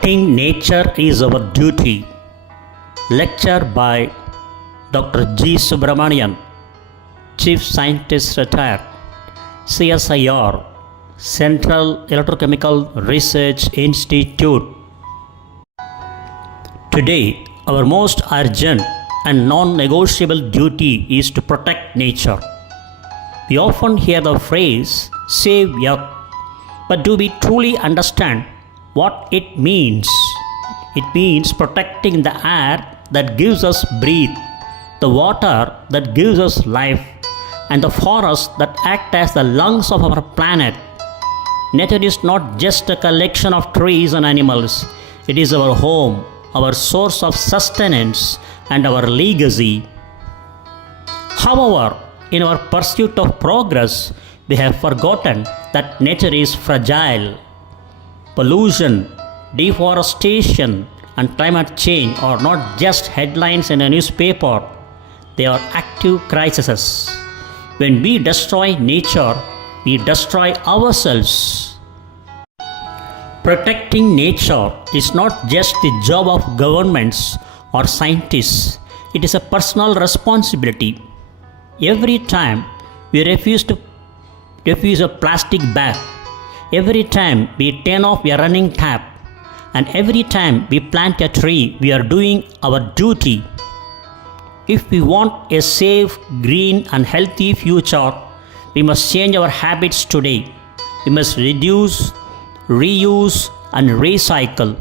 Protecting nature is our duty. Lecture by Dr.G.Subramanian, Chief Scientist Retired, CSIR, Central Electrochemical Research Institute. Today, our most urgent and non-negotiable duty is to protect nature. We often hear the phrase, save Earth, but do we truly understand what it means? It means protecting the air that gives us breath, the water that gives us life, and the forests that act as the lungs of our planet. Nature is not just a collection of trees and animals. It is our home, our source of sustenance, and our legacy. However, in our pursuit of progress, we have forgotten that nature is fragile. Pollution, deforestation, and climate change are not just headlines in a newspaper. They are active crises. When we destroy nature, we destroy ourselves. Protecting nature is not just the job of governments or scientists. It is a personal responsibility. Every time we refuse a plastic bag, every time we turn off a running tap, and every time we plant a tree, we are doing our duty. If we want a safe, green, and healthy future, we must change our habits today. We must reduce, reuse, and recycle.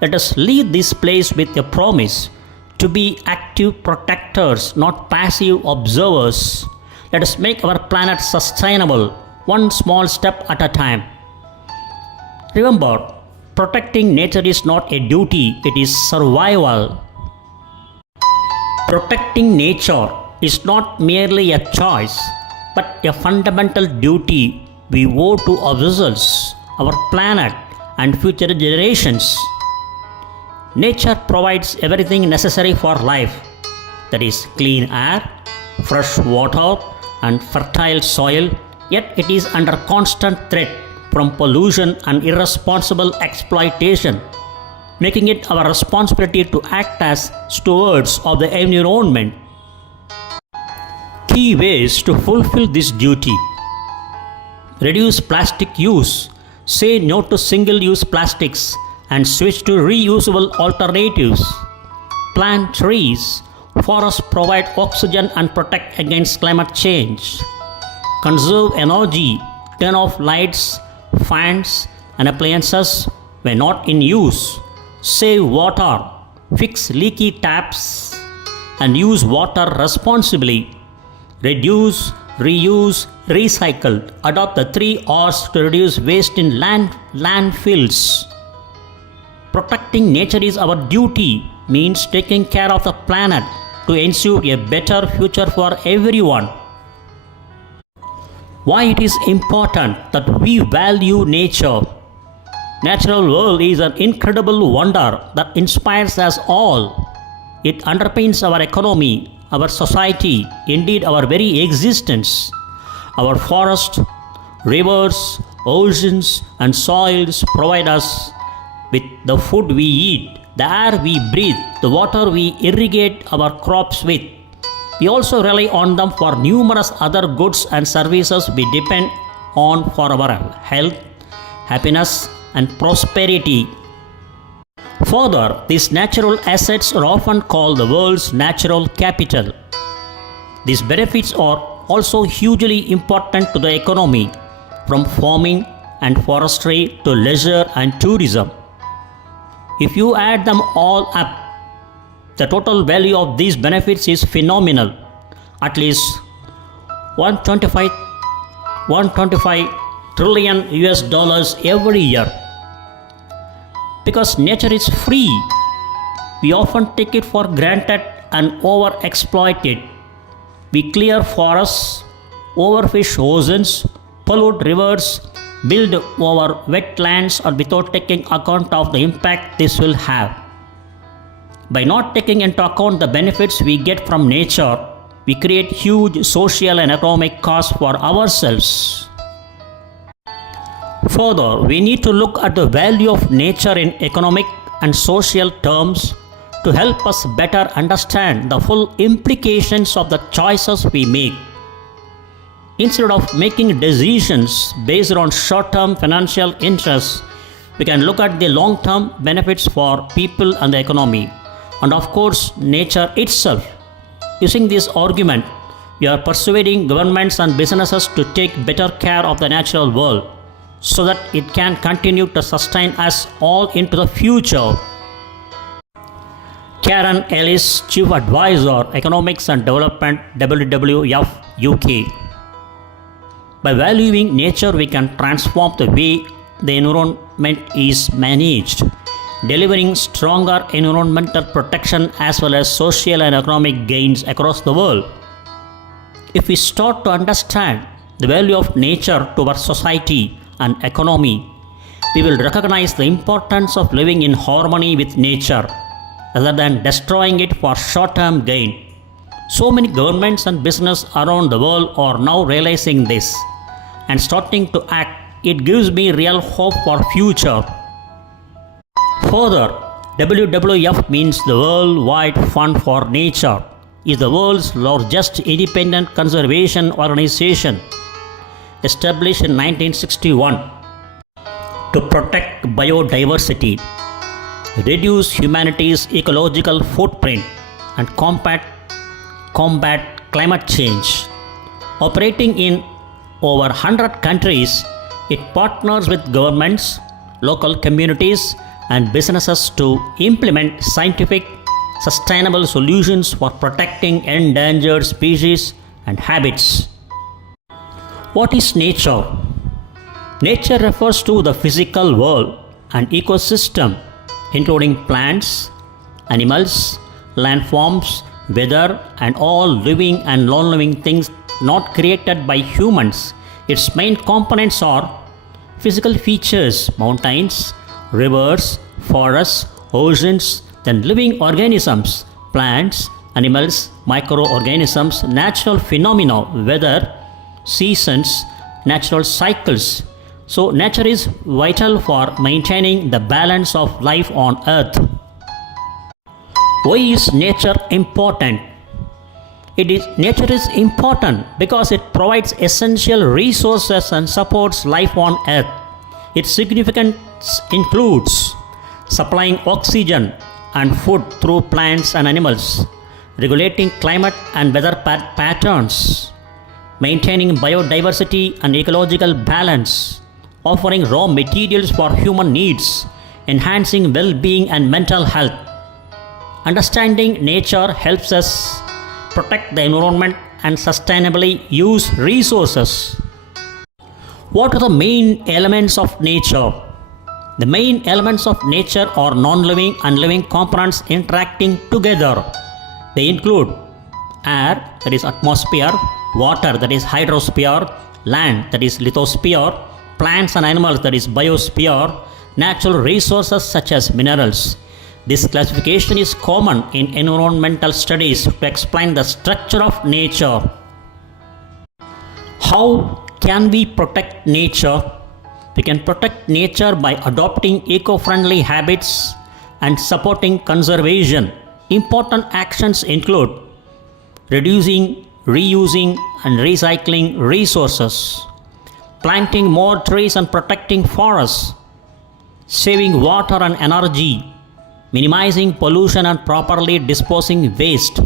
Let us leave this place with a promise to be active protectors, not passive observers. Let us make our planet sustainable, one small step at a time. Remember, protecting nature is not a duty, it is survival. Protecting nature is not merely a choice, but a fundamental duty we owe to ourselves, our planet, and future generations. Nature provides everything necessary for life, that is, clean air, fresh water, and fertile soil, yet it is under constant threat from pollution and irresponsible exploitation, making it our responsibility to act as stewards of the environment. Key ways to fulfill this duty: reduce plastic use, say no to single-use plastics, and switch to reusable alternatives. Plant trees. Forests provide oxygen and protect against climate change. Conserve energy. Turn off lights, fans, and appliances when not in use. Save water. Fix leaky taps and use water responsibly. Reduce, reuse, recycle. Adopt the 3 R's to reduce waste in landfills. Protecting nature is our duty, means taking care of the planet to ensure a better future for everyone. Why it is important that we value nature? Natural world is an incredible wonder that inspires us all. It underpins our economy, our society, indeed our very existence. Our forests, rivers, oceans, and soils provide us with the food we eat, the air we breathe, the water we irrigate our crops with. We also rely on them for numerous other goods and services we depend on for our health, happiness, and prosperity. Further, these natural assets are often called the world's natural capital. These benefits are also hugely important to the economy, from farming and forestry to leisure and tourism. If you add them all up, the total value of these benefits is phenomenal, at least 125 trillion US dollars every year. Because nature is free, we often take it for granted and overexploit it. We clear forests, overfish oceans, pollute rivers, build over wetlands, or without taking account of the impact this will have. By not taking into account the benefits we get from nature, we create huge social and economic costs for ourselves. Further, we need to look at the value of nature in economic and social terms to help us better understand the full implications of the choices we make. Instead of making decisions based on short term financial interests, we can look at the long term benefits for people and the economy, and of course, nature itself. Using this argument, we are persuading governments and businesses to take better care of the natural world so that it can continue to sustain us all into the future. Karen Ellis, Chief Advisor, Economics and Development, WWF UK. By valuing nature, we can transform the way the environment is managed, delivering stronger environmental protection as well as social and economic gains across the world. If we start to understand the value of nature to our society and economy, we will recognize the importance of living in harmony with nature rather than destroying it for short-term gain. So many governments and business around the world are now realizing this and starting to act. It gives me real hope for future. Further, WWF means the Worldwide Fund for Nature is the world's largest independent conservation organization, established in 1961 to protect biodiversity, reduce humanity's ecological footprint, and combat climate change. Operating in over 100 countries, it partners with governments, local communities, and businesses to implement scientific, sustainable solutions for protecting endangered species and habits. What is nature? Nature refers to the physical world and ecosystem, including plants, animals, landforms, weather, and all living and non-living things not created by humans. Its main components are physical features, mountains, rivers, forests, oceans, then living organisms, plants, animals, microorganisms, natural phenomena, weather, seasons, natural cycles. So, nature is vital for maintaining the balance of life on earth. Why is nature important? Nature is important because it provides essential resources and supports life on earth. Its significance includes supplying oxygen and food through plants and animals, regulating climate and weather patterns, maintaining biodiversity and ecological balance, offering raw materials for human needs, enhancing well-being and mental health. Understanding nature helps us protect the environment and sustainably use resources. What are the main elements of nature? The main elements of nature are non-living and living components interacting together. They include air, that is atmosphere, water, that is hydrosphere, land, that is lithosphere, plants and animals, that is biosphere, natural resources such as minerals. This classification is common in environmental studies to explain the structure of nature. How can we protect nature? We can protect nature by adopting eco-friendly habits and supporting conservation. Important actions include reducing, reusing, and recycling resources, planting more trees and protecting forests, saving water and energy, minimizing pollution and properly disposing waste,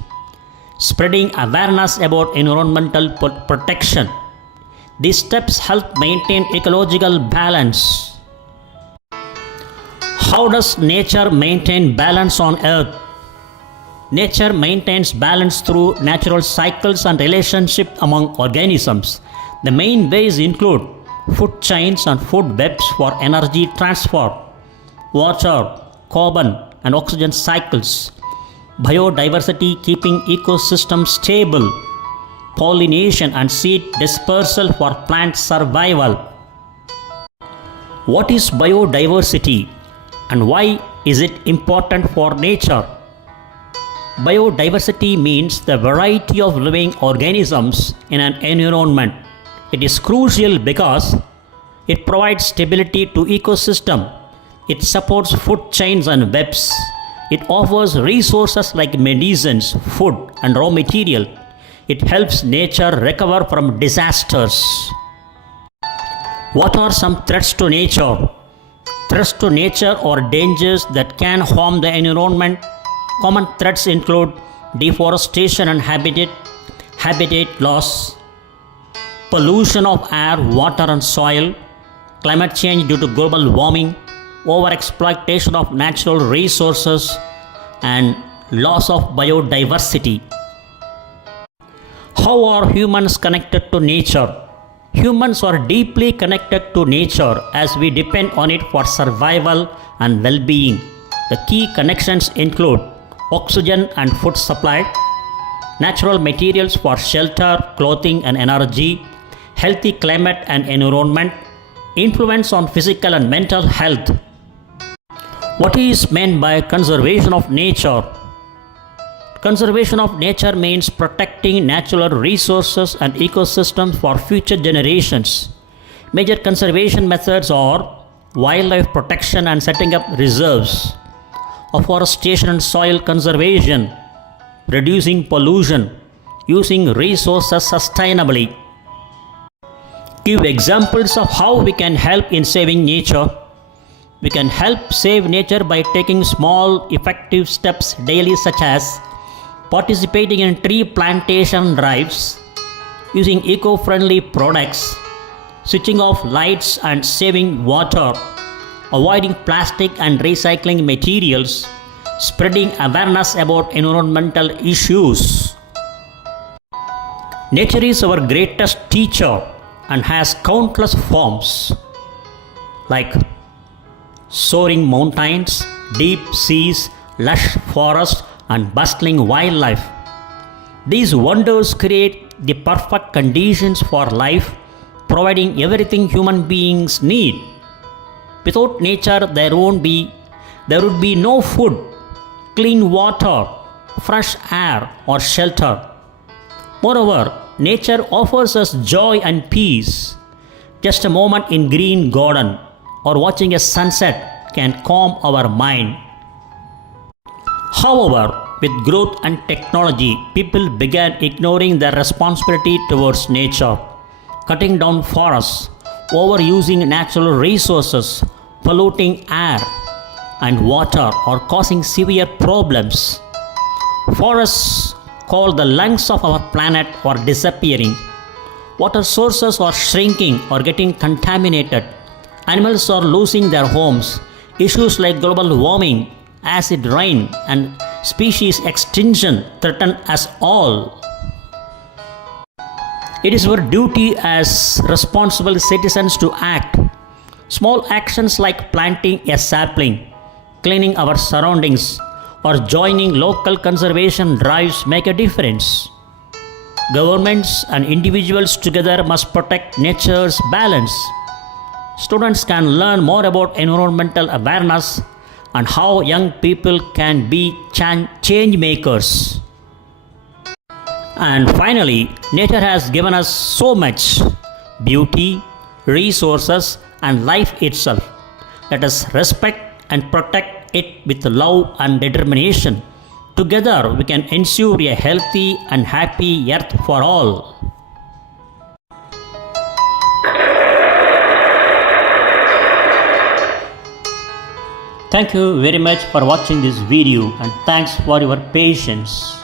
spreading awareness about environmental protection. These steps help maintain ecological balance. How does nature maintain balance on earth? Nature maintains balance through natural cycles and relationship among organisms. The main ways include food chains and food webs for energy transfer, water, carbon and oxygen cycles, biodiversity keeping ecosystems stable, pollination and seed dispersal for plant survival. What is biodiversity and why is it important for nature? Biodiversity means the variety of living organisms in an environment. It is crucial because It provides stability to ecosystem. It supports food chains and webs. It offers resources like medicines, food, and raw material. It helps nature recover from disasters. What are some threats to nature? Threats to nature or dangers that can harm the environment. Common threats include deforestation and habitat loss, pollution of air, water, and soil, climate change due to global warming, overexploitation of natural resources, and loss of biodiversity. How are humans connected to nature? Humans are deeply connected to nature as we depend on it for survival and well-being. The key connections include oxygen and food supply, natural materials for shelter, clothing, and energy, healthy climate and environment, influence on physical and mental health. What is meant by conservation of nature? Conservation of nature means protecting natural resources and ecosystems for future generations. Major conservation methods are wildlife protection and setting up reserves, afforestation and soil conservation, reducing pollution, using resources sustainably. Give examples of how we can help in saving nature. We can help save nature by taking small, effective steps daily, such as participating in tree plantation drives, using eco-friendly products, switching off lights and saving water, avoiding plastic and recycling materials, spreading awareness about environmental issues. Nature is our greatest teacher and has countless forms like soaring mountains, deep seas, lush forests, and bustling wildlife. These wonders create the perfect conditions for life, providing everything human beings need. Without nature, there would be no food, clean water, fresh air, or shelter. Moreover, nature offers us joy and peace. Just a moment in green garden or watching a sunset can calm our mind. However, with growth and technology, people began ignoring their responsibility towards nature, cutting down forests, overusing natural resources, polluting air and water, or causing severe problems. Forests, called the lungs of our planet, are disappearing. Water sources are shrinking or getting contaminated. Animals are losing their homes. Issues like global warming, acid rain, and species extinction threaten us all. It is our duty as responsible citizens to act. Small actions like planting a sapling, cleaning our surroundings, or joining local conservation drives make a difference. Governments and individuals together must protect nature's balance. Students can learn more about environmental awareness and how young people can be change makers. And finally, nature has given us so much beauty, resources, and life itself. Let us respect and protect it with love and determination. Together, we can ensure a healthy and happy earth for all. Thank you very much for watching this video, and thanks for your patience.